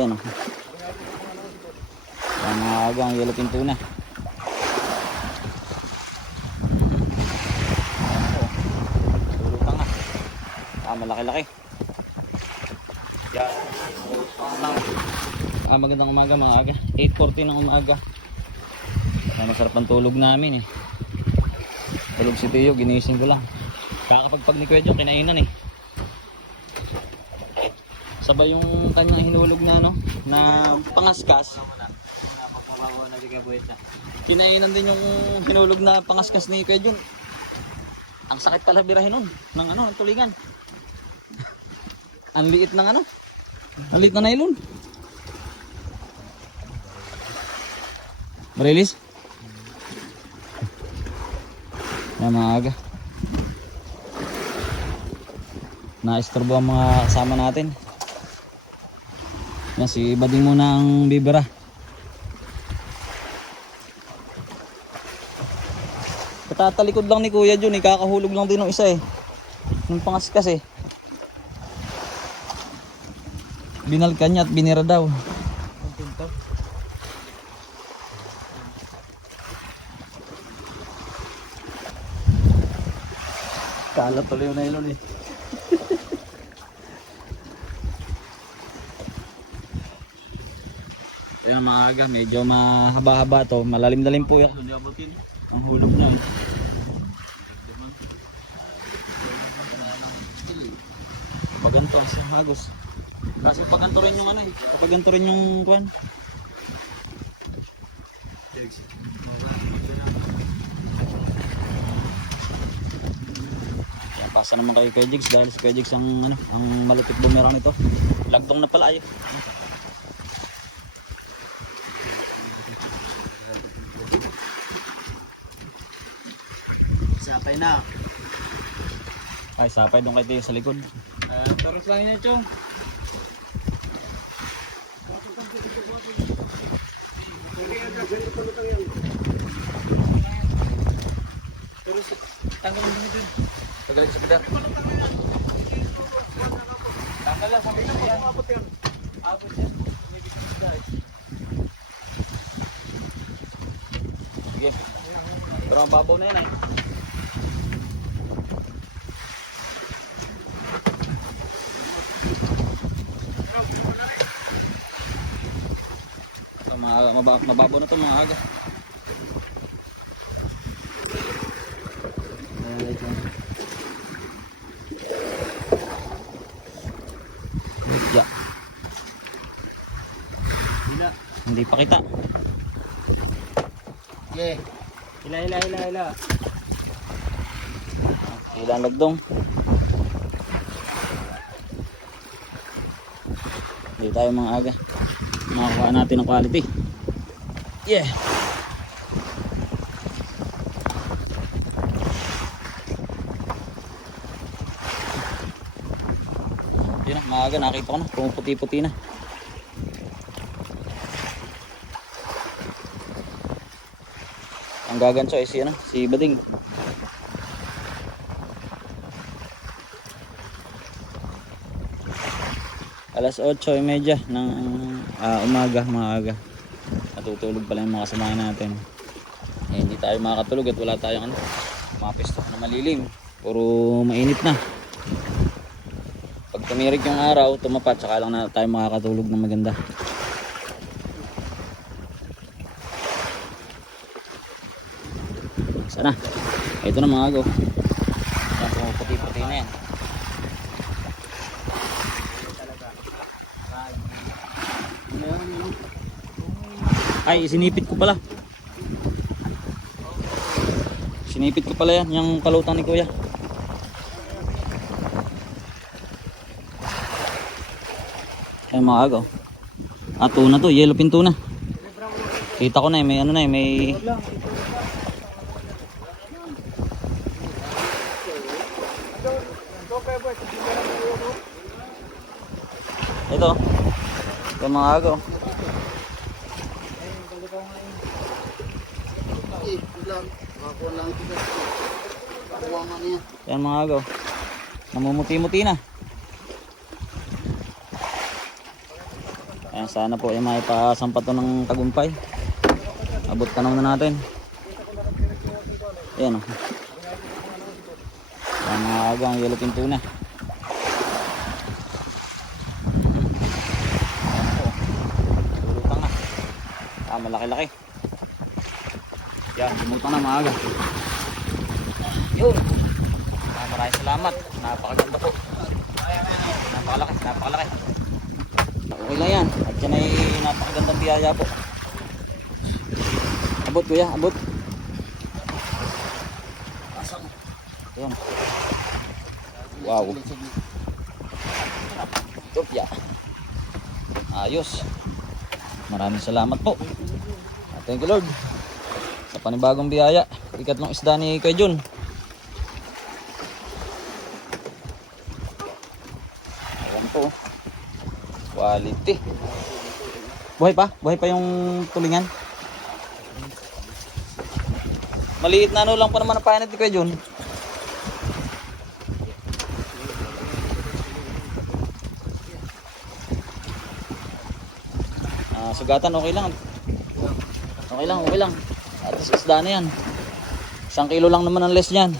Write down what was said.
Yan o. Ang mga aga ang yellow pin tuna. Tulutang nga. Malaki-laki. Yan. Magandang umaga mga aga. 8:40 ng umaga. Masarap ang tulog namin eh. Tulog si Tio, ginising ko lang. Kakapagpag ni Kuya Joe, kinainan eh. Sabay yung kanyang hinulog na ano, na pangaskas. Kinainan din yung hinulog na pangaskas ni Kuya Joe. Ang sakit pala birahin nun, ng ano, ng tulingan. Ang liit ng ano, ang liit na nylon. Marilis? Yan mga aga. Na-istorbo ang mga kasama natin. Yan si Bading muna ang bibira. Katatalikod lang ni Kuya Jun, kakahulog lang din ng isa eh. Nung pangaskas eh. Binalkan niya at binira daw. Kalat tuloy yung nylon eh. Ayun mga aga, medyo mahaba-haba to. Malalim-lalim po yan. Ang hulog na. Paganto ang siyang hagos. Kasi paganto rin yung ano eh. Paganto rin yung kuwan. Pasa naman kayo kay Jigs dahil si kay Jigs ang ano, ang malupit bumerang nito. Lagtong na pala ay. Sapay na. Ay, sapay doon kay Tio sa likod. Taros lang yun, Chong. Taros, tanggal lang dito. Tagalit sa peder. Tanggal lang, sabi ko yan. Abot yan. Abot yan. May bitin sa dahil. Sige. Pero mababaw na yan ay. Mababaw na ito mga aga. Yeah. Hindi pa kita. Yeah. Hila. Ilang lagdong. Hindi tayo mga aga. Makakuha natin ng quality. Yeah. Yun na, mga aga nakita ko na. Pumuputi-puti na. Ang gaganso ay si, ano, si Bading. Alas 8:30 ng umaga, mga aga. Natutulog pala yung mga kasamahan natin. Eh, hindi tayo makakatulog at wala tayong ano, mga pistok na malilim. Puro mainit na. Pag tumirik yung araw, tumapat, saka lang na tayo makakatulog ng maganda. Sana. Ito na mga aga. Yan, pumuputi-puti na yan. Ay, sinipit ko pala. Sinipit ko pala yan, yung kalutang ni Kuya. Ay mga aga. Tuna to, yellow pin tuna. Kita ko na eh, may ano na eh, may... Ito. Ito mga aga. Yan mga agaw. Namumuti-muti na. Ayan, sana po ay maipasampa to ng tagumpay. Abot tanaw na natin. Ayan o. Ang aga ang yellowfin tuna. Ayan po. Lulutang na. Malaki-laki. Yan, lumutang na maaga. Yun. Maraming salamat. Napakaganda po. Napakalaki, napakalaki. Okay lang yan. At yan ay napakagandang biyaya po. Abot kuya, abot. Ayan. Wow. Topya. Ayos. Maraming salamat po. Thank you Lord. Sa panibagong biyaya. Ikatlong isda ni Kuya Jun. Ayan po. Quality. Buhay pa? Buhay pa yung tulingan? Maliit na ano lang pa naman ang painit ni Kuya Jun. Sugatan okay lang. Okay lang, okay lang. At least isda na yan. 1 kilo lang naman ang less niyan.